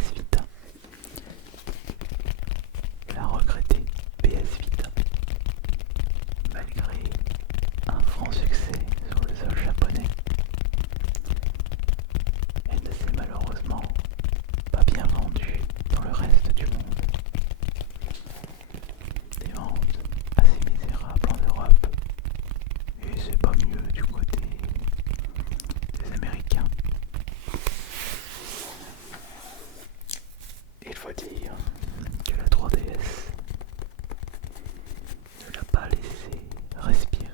PS Vita. La regrettée PS Vita, malgré un franc succès sur le sol japonais, elle ne s'est malheureusement pas bien vendue dans le reste du monde. Des ventes assez misérables en Europe, et c'est pas mieux du côté des Américains. Il faut dire que la 3DS ne l'a pas laissé respirer.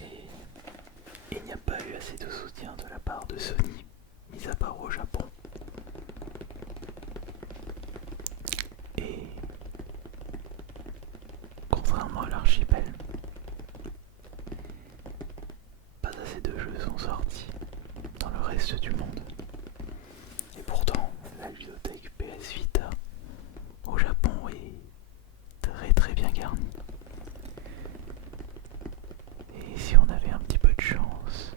Et il n'y a pas eu assez de soutien de la part de Sony, mis à part au Japon. Et contrairement à l'archipel, pas assez de jeux sont sortis dans le reste du monde. Et pourtant, la bibliothèque PS Vita au Japon est très bien garnie. Et si on avait un petit peu de chance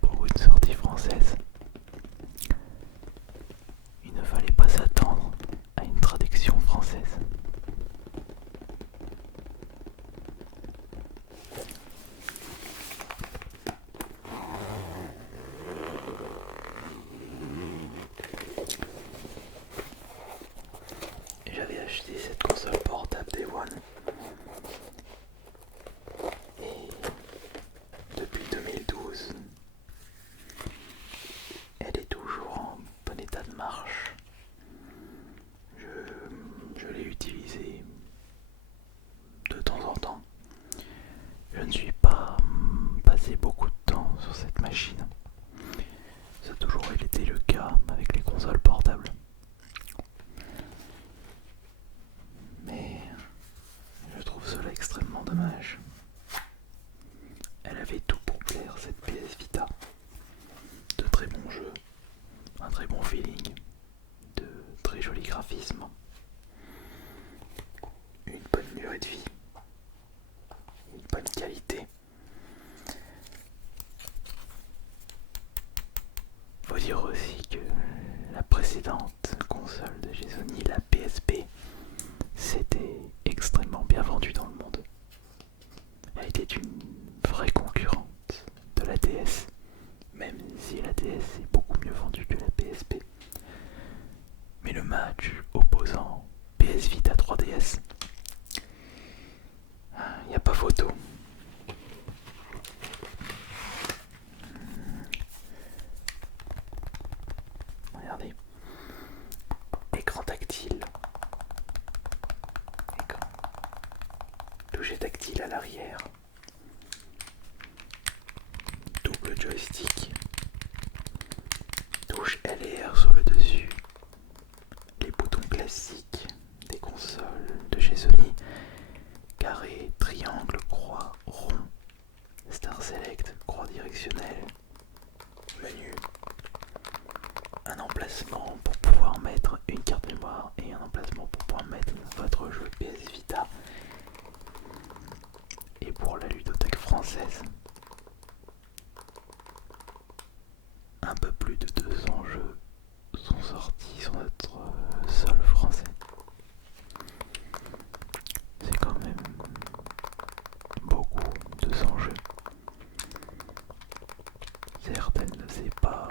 pour une sortie française, il ne fallait pas s'attendre à une traduction française. J'avais acheté cette console portable Day One et depuis 2012, elle est toujours en bon état de marche. Je l'ai utilisée de temps en temps. Je ne suis pas passé beaucoup de temps sur cette machine. Ça a toujours été le cas avec les consoles portables. Mais je trouve cela extrêmement dommage. Elle avait tout pour plaire, cette PS Vita. De très bons jeux, un très bon feeling, de très jolis graphismes, une bonne durée de vie, une bonne qualité. Faut dire aussi que la précédente console de chez Sony, la PSP, s'était extrêmement bien vendue dans le monde. Elle était une vraie concurrente de la DS, même si la DS est beaucoup mieux vendue que la PSP. Mais le match opposant PS Vita 3DS, il n'y a pas photo. Regardez, écran tactile, toucher tactile à l'arrière, double joystick, touche L et R sur le dessus, les boutons classiques des consoles de chez Sony, carré, triangle, croix, rond, Star Select, croix directionnelle, menu, un emplacement pour pouvoir mettre une carte mémoire et un emplacement pour pouvoir mettre votre jeu PS Vita. Et pour la ludothèque française, un peu plus de 200 jeux sont sortis sur notre sol français. C'est quand même beaucoup, 200 jeux. Certes, elle ne s'est pas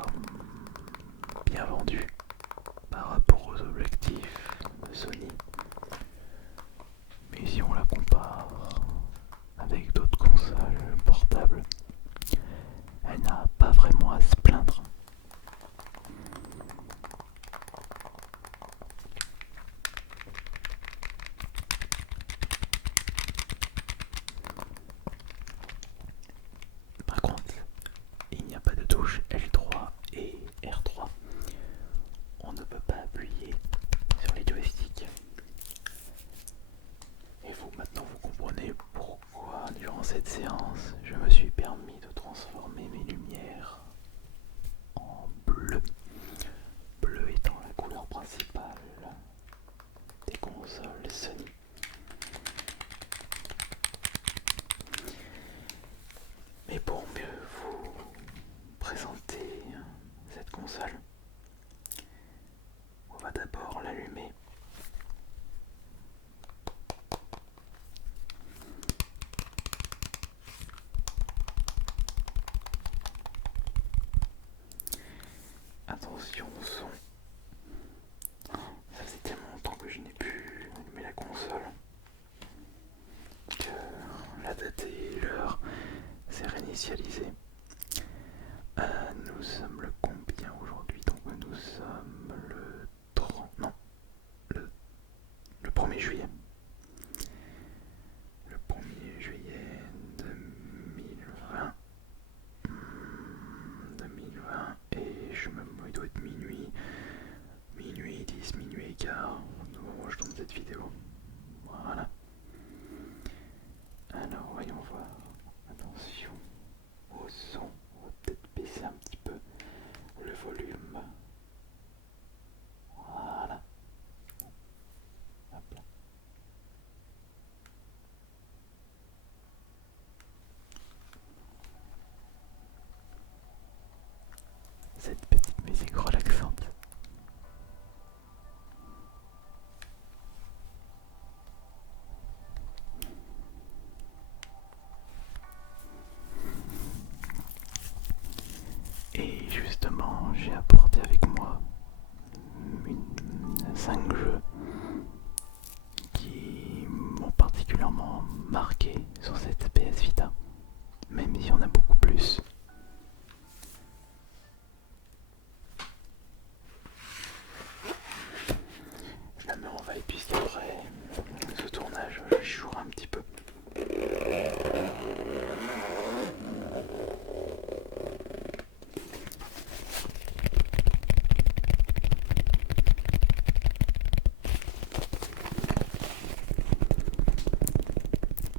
bien vendue par rapport aux objectifs de Sony. Mais si on la compare avec d'autres consoles portables, elle n'a pas vraiment à se plaindre. Par contre, il n'y a pas de touche Attention au son. Ça faisait tellement longtemps que je n'ai pu allumer la console que la date et l'heure s'est réinitialisée. Nous sommes le combien aujourd'hui? Donc nous sommes le 30... Non, le 1er juillet. Le 1er juillet 2020. 2020 et il doit être minuit 10, minuit et quart au moment où je tourne cette vidéo. Voilà. Alors voyons voir. Attention au son. On va peut-être baisser un petit peu le volume. Voilà. Hop là. Cette petite musique relaxante. Et justement, j'ai apporté avec moi 5 jeux qui m'ont particulièrement marqué sur cette PS Vita, même s'il y en a beaucoup plus. Je la mets en veille puisqu'après ce tournage, je jouerai un petit peu.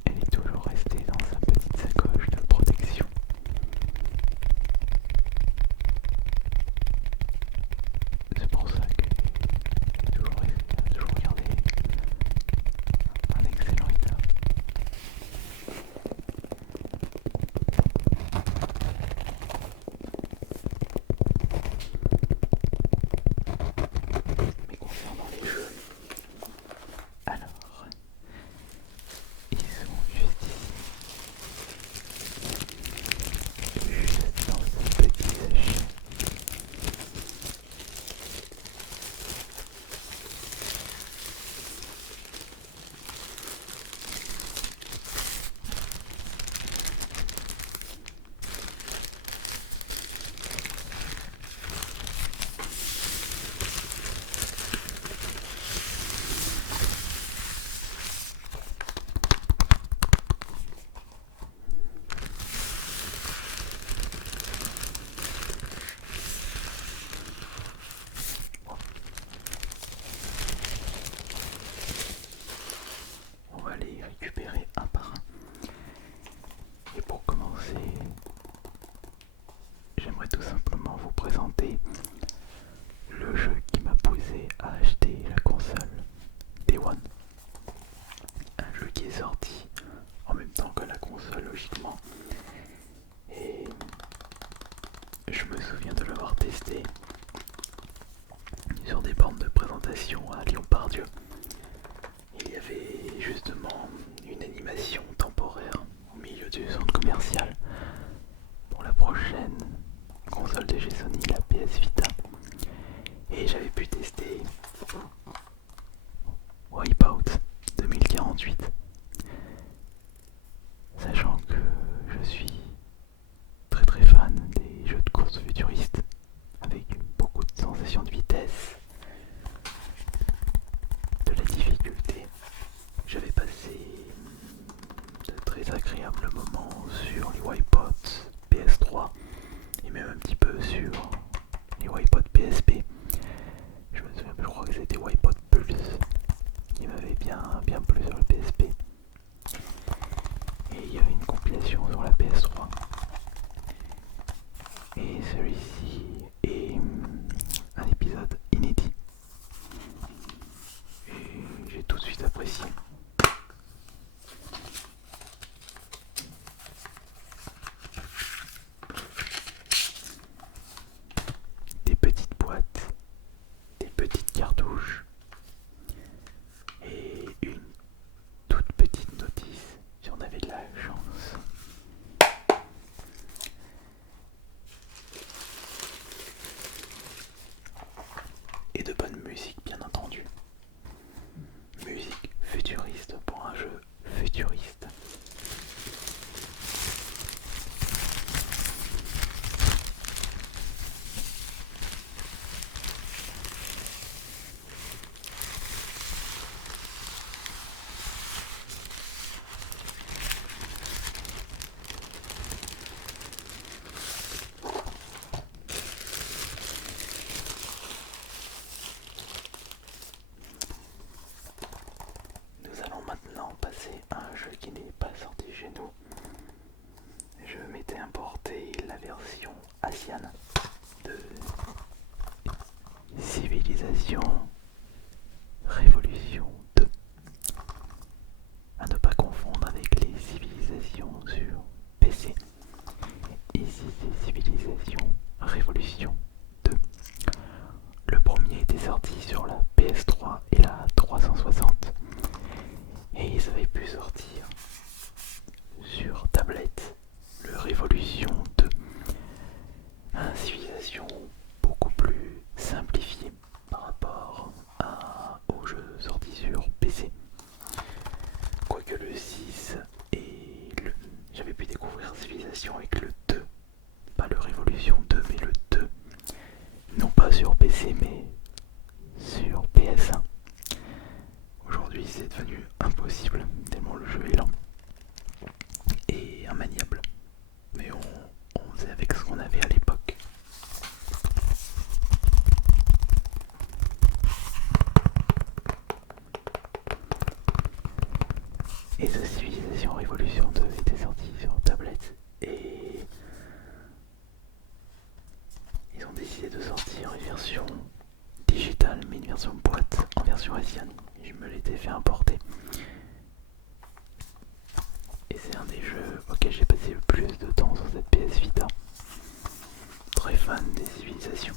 Elle est toujours restée dans sa petite sacoche de protection. C'est pour ça que j'ai toujours gardé un excellent état. Mais concernant les jeux, alors, ils sont juste ici, juste dans ce petit sachet. On va les récupérer un par un. Et pour commencer, j'aimerais tout simplement vous présenter le jeu qui m'a poussé à acheter la console Day One. Un jeu qui est sorti en même temps que la console logiquement. Et je me souviens de l'avoir testé sur des bornes de présentation à Lyon-Pardieu. Il y avait justement une animation temporaire au milieu du centre commercial pour la prochaine console de chez Sony, la PS Vita. Et j'avais pu tester Wipeout 2048. Sachant que je suis très très fan des jeux de course futuristes avec beaucoup de sensations de vitesse, de la difficulté. J'avais passé de très agréables moments sur les Wipeouts PS3 et même un petit peu sur les Wipeouts PSP. Je me souviens, je crois que c'était Wipeout Pulse qui m'avait bien plu sur le PSP. Et il y avait une compilation sur la PS3. Et celui-ci est un épisode inédit. Et j'ai tout de suite apprécié. Des petites boîtes, des petites cartouches et une toute petite notice si on avait de la chance. Asian de Civilisation Révolution 2. À ne pas confondre avec les civilisations sur PC. Ici c'est Civilisation Révolution 2. Le premier était sorti sur la PS3 et la 360. Et ils avaient pu sortir sur tablette le Révolution 2. Une civilisation beaucoup plus simplifiée par rapport aux jeux sortis sur PC. Quoique le 6 et j'avais pu découvrir Civilisation avec le 2. Pas le Révolution 2 mais le 2. Non pas sur PC mais sur PS1. Aujourd'hui c'est devenu impossible tellement le jeu est lent et immaniable. Mais on faisait avec ce qu'on avait à l'époque. Et The Civilization Révolution 2 était sorti sur tablette et ils ont décidé de sortir une version digitale mais une version boîte en version Asian. Je me l'étais fait importer. Et c'est un des jeux auxquels j'ai passé le plus de temps sur cette PS Vita. Très fan des civilisations.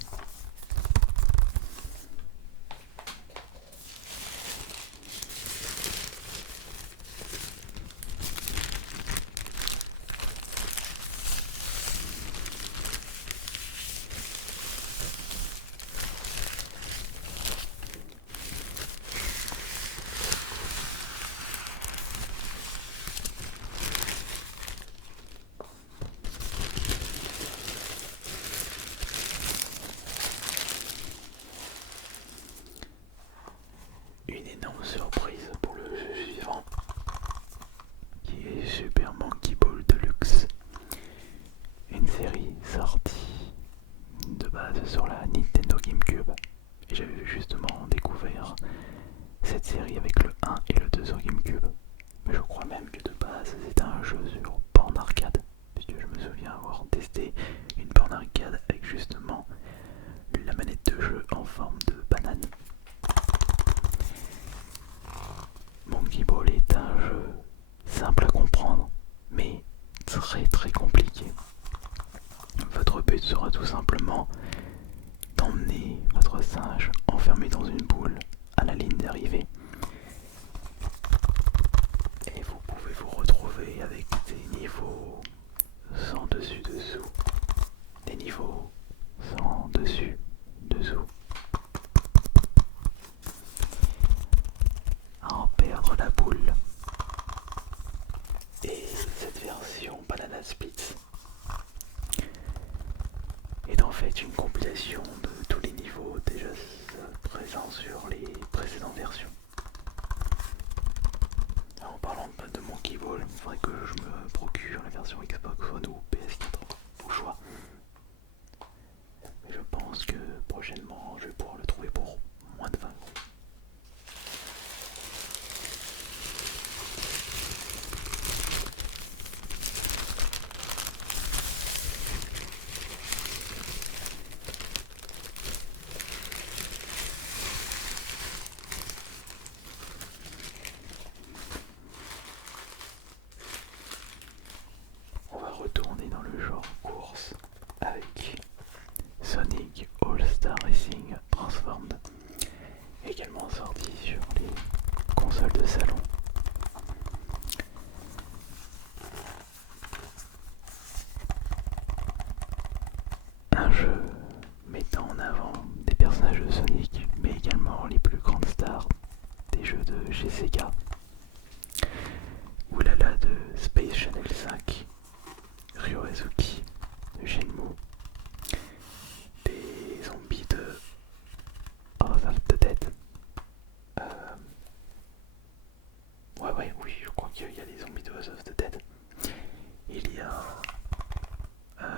Une énorme surprise pour le jeu suivant, qui est Super Monkey Ball Deluxe, une série sortie de base sur la Nintendo GameCube. Et j'avais justement découvert cette série avec le 1 et le 2 sur GameCube. Mais je crois même que de base c'était un jeu sur borne arcade, puisque je me souviens avoir testé une borne arcade avec justement la manette de jeu en forme de banane. Monkey Ball est un jeu simple à comprendre, mais très compliqué. Votre but sera tout simplement d'emmener votre singe enfermé dans une boule à la ligne d'arrivée. Et vous pouvez vous retrouver avec des niveaux sans dessus-dessous, des niveaux sans dessus-dessous, à en perdre la boule. Et cette version Banana Split est en fait une compilation de tous les niveaux déjà présents sur les précédentes versions. Alors, en parlant de Monkey Ball, il faudrait que je me procure la version Xbox One ou PS4 au choix. Mais je pense que prochainement je vais pouvoir le trouver pour moins de 20 €. On va retourner dans le genre course avec Sonic All-Star Racing Transformed, également sorti sur les consoles de salon. Un jeu mettant en avant des personnages de Sonic, mais également les plus grandes stars des jeux de chez Sega. Oulala de Space Channel 5, Ryohazuki de Shenmue, des zombies de House of the Dead. Oui, je crois qu'il y a les zombies de House of the Dead. Il y a,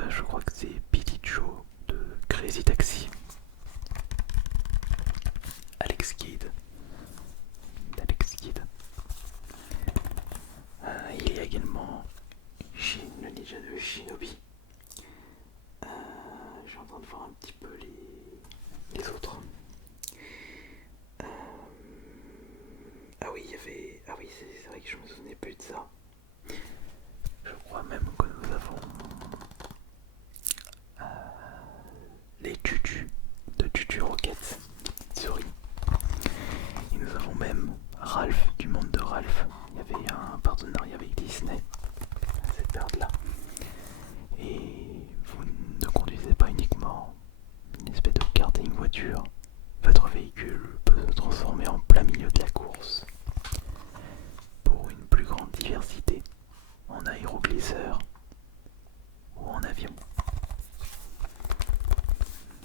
je crois que c'est Billy Joe de Crazy Taxi, Alex Kidd d'Alex Kidd. Il y a également le ninja de Shinobi. suis en train de voir un petit peu les autres. Ah oui, il y avait. Ah oui, c'est vrai que je me souvenais plus de ça. Je crois même que nous avons les tutus de Tutu Rocket souris. Et nous avons même Ralph du monde de Ralph. Il y avait un partenariat avec Disney à cette période-là. Et vous ne conduisez pas uniquement une espèce de karting voiture. Votre véhicule peut se transformer en plein milieu de la course. Pour une plus grande diversité, en aéroglisseur ou en avion.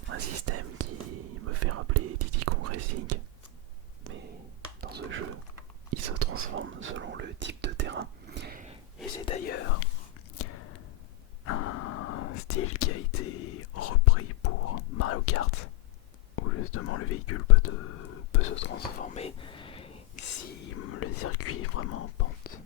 Un système qui me fait rappeler Diddy Kong Racing, mais dans ce jeu, il se transforme selon le type de terrain. Et c'est d'ailleurs un style qui a été repris pour Mario Kart, où justement le véhicule peut se transformer si le circuit est vraiment en pente.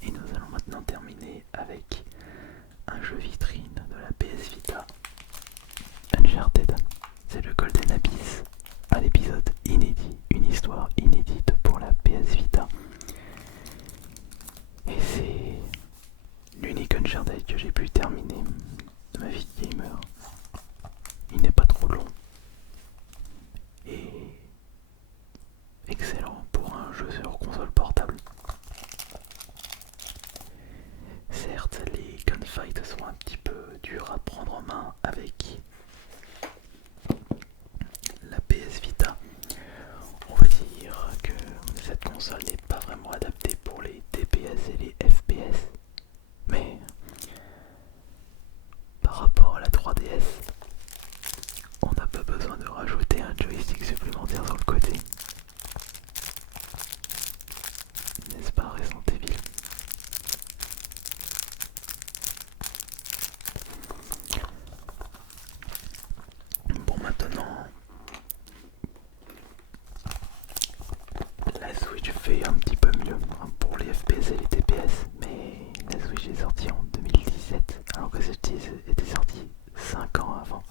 Et nous allons maintenant terminer avec un jeu vitrine de la PS Vita, Uncharted. C'est le Golden Abyss, un épisode inédit, une histoire inédite pour la PS Vita. Et c'est l'unique Uncharted que j'ai pu terminer de ma vie de gamer. Il n'est pas trop long et excellent pour un jeu sur console portable. Certes, les gunfights sont un petit peu durs à prendre en main avec la PS Vita. On va dire que cette console n'est pas vraiment adaptée pour les TPS et les FPS, mais par rapport à la 3DS, on n'a pas besoin de rajouter un joystick supplémentaire sur le côté. N'est-ce pas Resident Evil? Bon, maintenant, la Switch fait un petit peu mieux pour les FPS et les TPS, mais la Switch est sortie en 2017, alors que cette était sortie 5 ans avant.